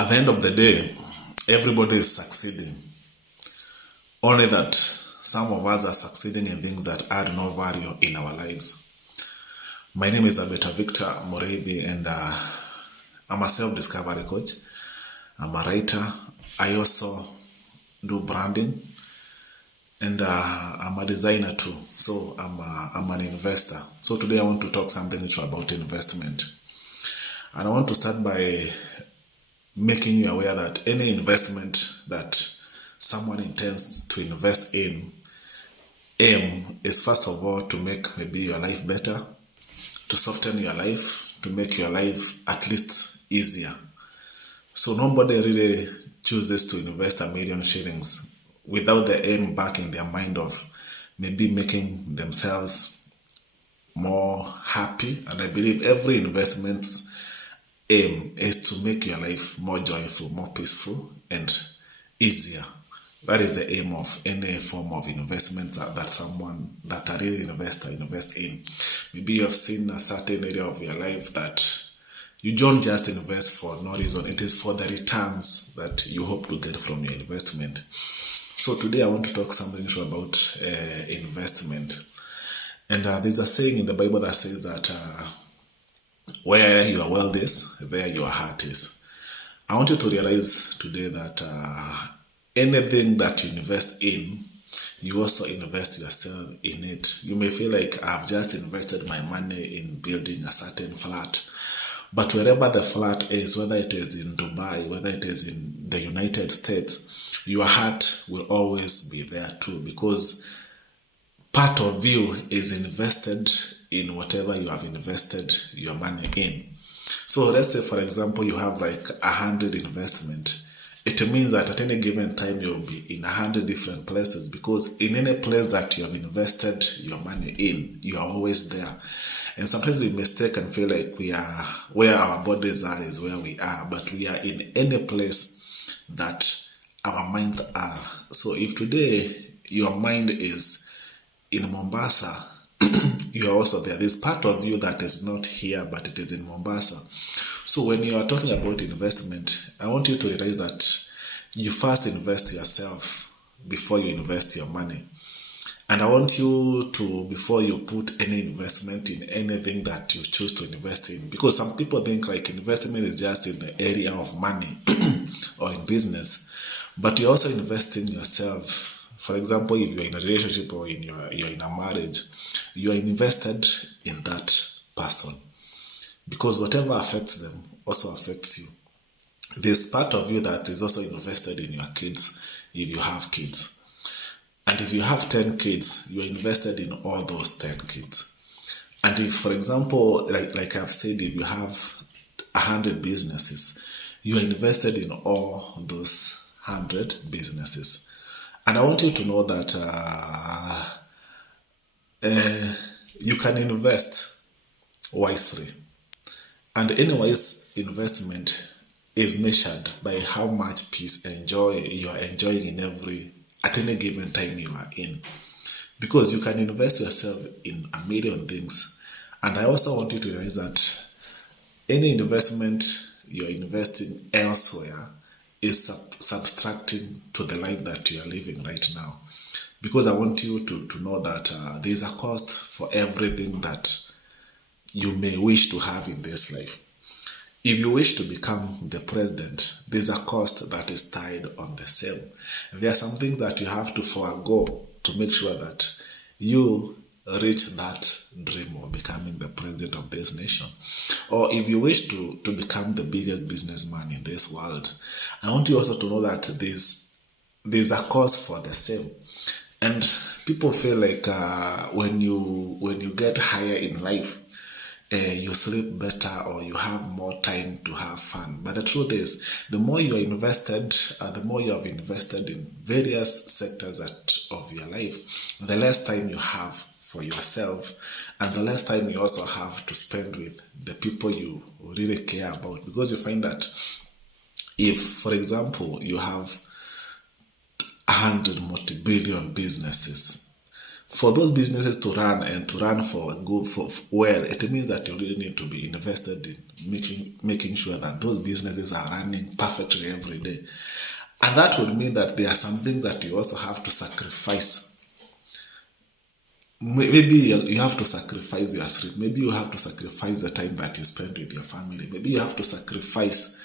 At the end of the day, everybody is succeeding. Only that some of us are succeeding in things that add no value in our lives. My name is Abeta Victor Moreithi, and I'm a self-discovery coach. I'm a writer. I also do branding, and I'm a designer too. So I'm an investor. So today I want to talk something about investment. And I want to start by making you aware that any investment that someone intends to invest in, aim is first of all to make maybe your life better, to soften your life, to make your life at least easier. So nobody really chooses to invest $1 million shillings without the aim back in their mind of maybe making themselves more happy. And I believe every investment aim is to make your life more joyful, more peaceful, and easier. That is the aim of any form of investment that a real investor invests in. Maybe you have seen a certain area of your life that you don't just invest for no reason. It is for the returns that you hope to get from your investment. So today I want to talk something about investment. And there's a saying in the Bible that says that where your wealth is, there your heart is. I want you to realize today that anything that you invest in, you also invest yourself in it. You may feel like I've just invested my money in building a certain flat. But wherever the flat is, whether it is in Dubai, whether it is in the United States, your heart will always be there too, because part of you is invested in whatever you have invested your money in. So let's say, for example, you have like 100 investment. It means that at any given time you'll be in 100 different places, because in any place that you have invested your money in, you are always there. And sometimes we mistake and feel like we are where our bodies are is where we are, but we are in any place that our minds are. So if today your mind is in Mombasa, you are also there. There's part of you that is not here, but it is in Mombasa. So when you are talking about investment, I want you to realize that you first invest yourself before you invest your money. And I want you to, before you put any investment in anything that you choose to invest in, because some people think like investment is just in the area of money or in business, but you also invest in yourself. For example, if you're in a relationship or you're in a marriage, you are invested in that person, because whatever affects them also affects you. There's part of you that is also invested in your kids if you have kids. And if you have 10 kids, you are invested in all those 10 kids. And if, for example, like I've said, if you have 100 businesses, you are invested in all those 100 businesses. And I want you to know that you can invest wisely. And any wise investment is measured by how much peace and joy you are enjoying at any given time you are in. Because you can invest yourself in a million things. And I also want you to realize that any investment you're investing elsewhere is subtracting to the life that you are living right now. Because I want you to know that there is a cost for everything that you may wish to have in this life. If you wish to become the president, there's a cost that is tied on the same. There are some things that you have to forego to make sure that you reach that dream of becoming the president of this nation. Or if you wish to become the biggest businessman in this world, I want you also to know that there's a cost for the same. And people feel like when you get higher in life, you sleep better or you have more time to have fun. But the truth is, the more you are invested, the more you have invested in various sectors of your life, the less time you have for yourself, and the less time you also have to spend with the people you really care about. Because you find that if, for example, you have 100 multi-billion businesses, For those businesses to run and to run for good, for well, it means that you really need to be invested in making sure that those businesses are running perfectly every day. And that would mean that there are some things that you also have to sacrifice. Maybe you have to sacrifice your sleep. Maybe you have to sacrifice the time that you spend with your family. Maybe you have to sacrifice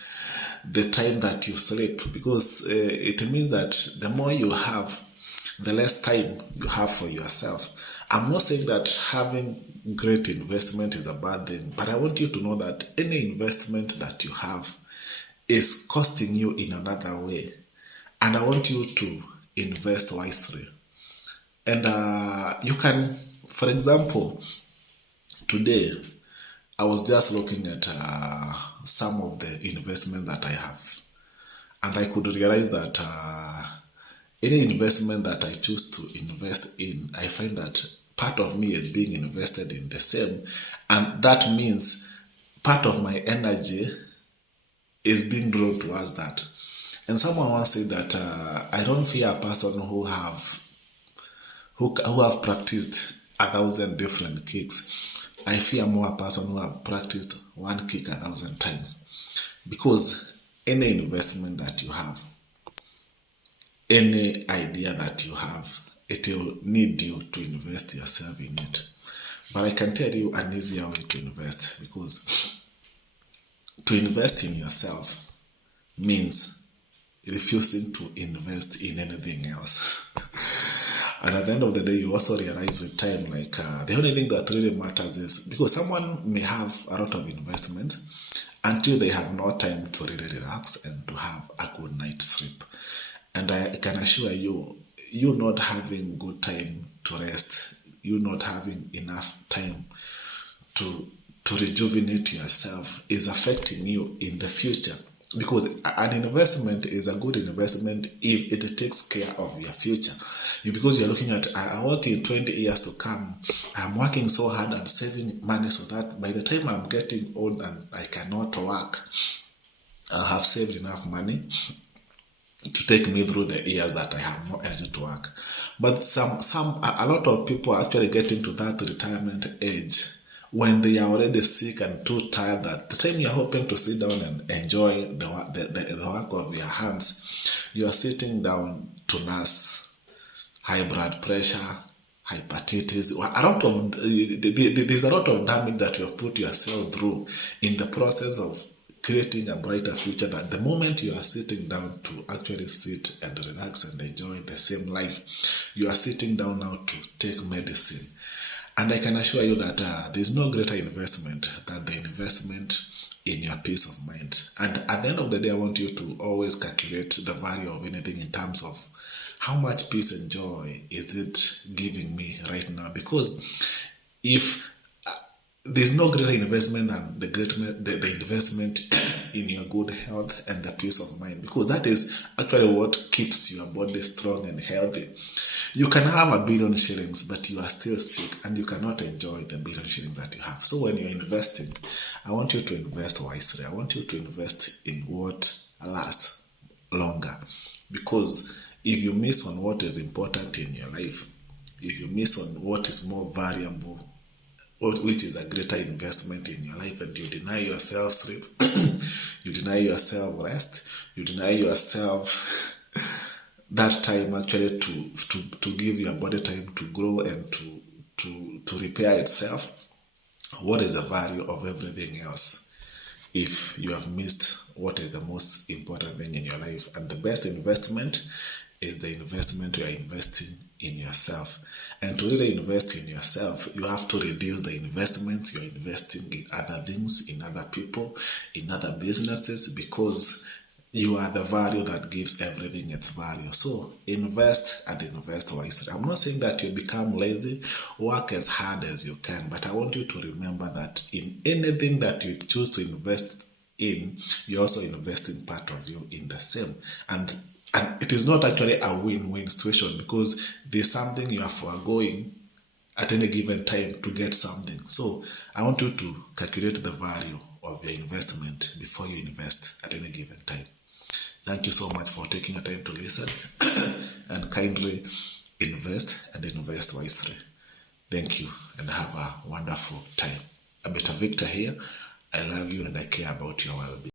the time that you sleep, because it means that the more you have, the less time you have for yourself. I'm not saying that having great investment is a bad thing, but I want you to know that any investment that you have is costing you in another way. And I want you to invest wisely. And you can, for example, today I was just looking at some of the investment that I have, and I could realize that any investment that I choose to invest in, I find that part of me is being invested in the same, and that means part of my energy is being drawn towards that. And someone once said that I don't fear a person who have practiced 1,000 different kicks. I fear more a person who have practiced one kick 1,000 times. Because any investment that you have, any idea that you have, it will need you to invest yourself in it. But I can tell you an easier way to invest, because to invest in yourself means refusing to invest in anything else. And at the end of the day, you also realize with time, like the only thing that really matters is, because someone may have a lot of investment until they have no time to really relax and to have a good night's sleep. And I can assure you, you not having good time to rest, you not having enough time to rejuvenate yourself is affecting you in the future. Because an investment is a good investment if it takes care of your future. Because you're looking at, I want in 20 years to come, I'm working so hard and saving money so that by the time I'm getting old and I cannot work, I have saved enough money to take me through the years that I have no energy to work. But a lot of people are actually getting to that retirement age when they are already sick and too tired, that the time you're hoping to sit down and enjoy the work of your hands, you are sitting down to nurse high blood pressure, hepatitis. There's a lot of damage that you have put yourself through in the process of creating a brighter future, that the moment you are sitting down to actually sit and relax and enjoy the same life, you are sitting down now to take medicine. And I can assure you that there's no greater investment than the investment in your peace of mind. And at the end of the day, I want you to always calculate the value of anything in terms of how much peace and joy is it giving me right now. Because if there's no greater investment than the investment in your good health and the peace of mind, because that is actually what keeps your body strong and healthy. You can have 1 billion shillings, but you are still sick and you cannot enjoy the 1 billion shillings that you have. So when you're investing, I want you to invest wisely. I want you to invest in what lasts longer. Because if you miss on what is important in your life, if you miss on what is more valuable, which is a greater investment in your life, and you deny yourself sleep, you deny yourself rest, you deny yourself that time actually to give your body time to grow and to repair itself, what is the value of everything else if you have missed what is the most important thing in your life? And the best investment is the investment you are investing in yourself. And to really invest in yourself, you have to reduce the investments you're investing in other things, in other people, in other businesses, because you are the value that gives everything its value. So invest and invest wisely. I'm not saying that you become lazy, work as hard as you can, but I want you to remember that in anything that you choose to invest in, you're also investing part of you in the same. And it is not actually a win-win situation, because there's something you are foregoing at any given time to get something. So I want you to calculate the value of your investment before you invest at any given time. Thank you so much for taking your time to listen and kindly invest and invest wisely. Thank you and have a wonderful time. Abeta Victor here. I love you and I care about your well-being.